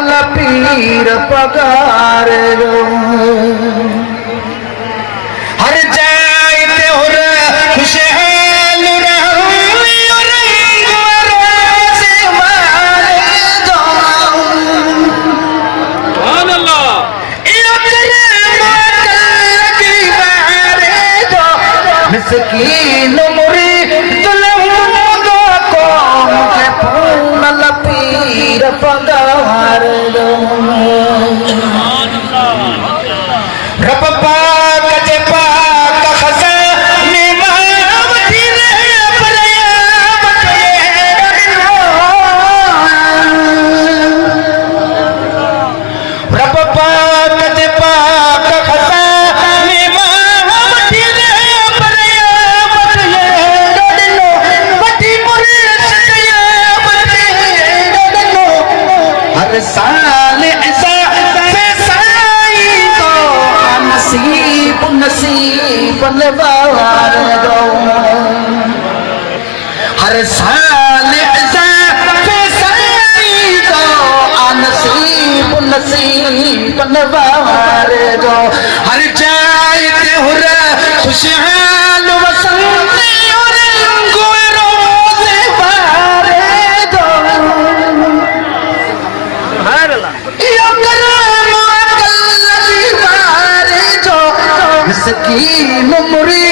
नल पीर पगार हर जाए ते हुर खुशहाल मिस्कीन मुरी पीर पगार रब पाक जे पाक खज़ाने मावती रे रब पाक जे पाक खज़ाने मावती रे हर साल ऐसा फैसाई तो नसीब नसीब नवार दो हर साल ऐसा फैसाई तो नसीब नसीब नवार दो हर जाए ते हुर खुशहाल वसंत और गोरोज़े बारे दो मिस्कीन मुरी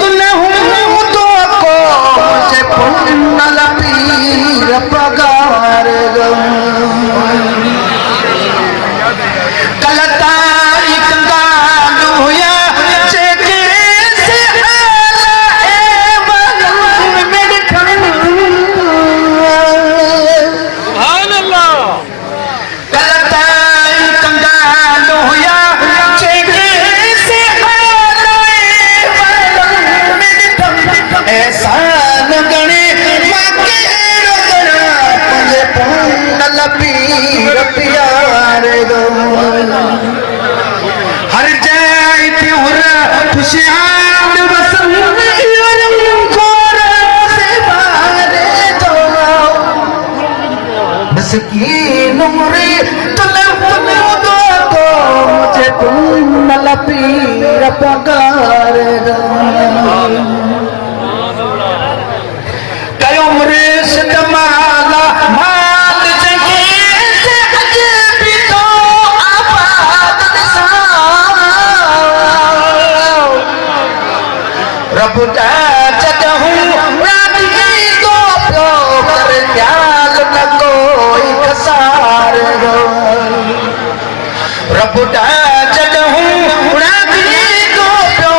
दुल्हन तो को मुझे पुण्य पीर पगार कलता एक गालू या चेके से आला ए बगल में खड़े सुभान अल्लाह कलता एक गालू या चेके एहसान गणे माके रोगना मुझे पुण्य पीर प्यार दो हर जाए ते हुर खुशहाल वसंत और गोरोज़े बारे दो मिस्कीन मुरी दुल्हन दो को मुझे पुण्य पीर पगार दो माला माल जगे से अजबी तो आबाद रब दा जदहूं राती तो प्यो कर ख्याल न कोई खसार दो रब दा जदहूं राती तो प्यो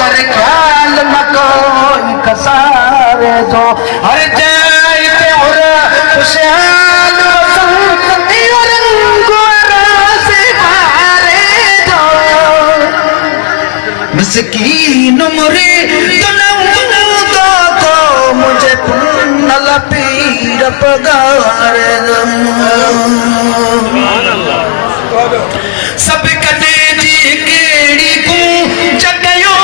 कर ख्याल न कोई खसार दो हर खुशहाल वसंत और गोरोज़े बारे दो मिस्कीन मुरी दुल्हन दो को मुझे पुण्य पीर पगार दो सब कदे जी केड़ी को जगयो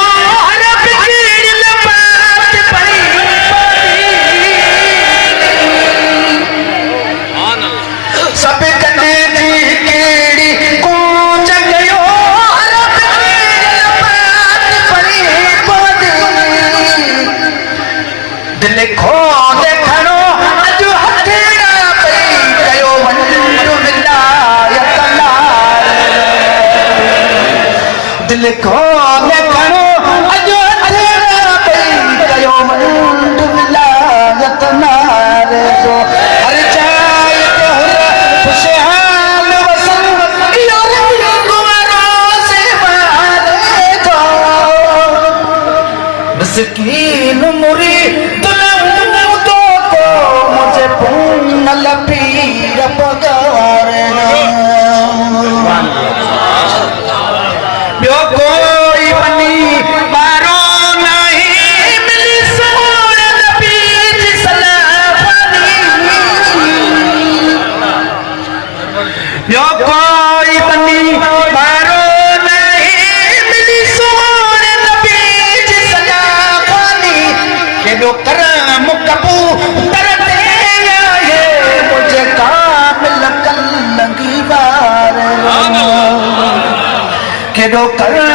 सब कदे जी केड़ी को जगयो दिल खो देखणो अज हथेड़ा पई कयो वंड विलायत लाल दिल खो देखणो अज हथेड़ा पई कयो वंड विलायत नार जो हर जाए ते हुर खुशहाल वसंत और गोरोज़े बारे दो मिस्कीन मुरी दुल्हन दो को मुझे पुण्य पीर पगार ॿियो कोई बनी बारो नहीं मिली सोण नबी जी सलाफनी ॿियो कोई बनी बारो नहीं मिली सोण नबी जी सलाफनी केॾो करम कबूतर ते आए मुझे कामिल कलंगी जो कर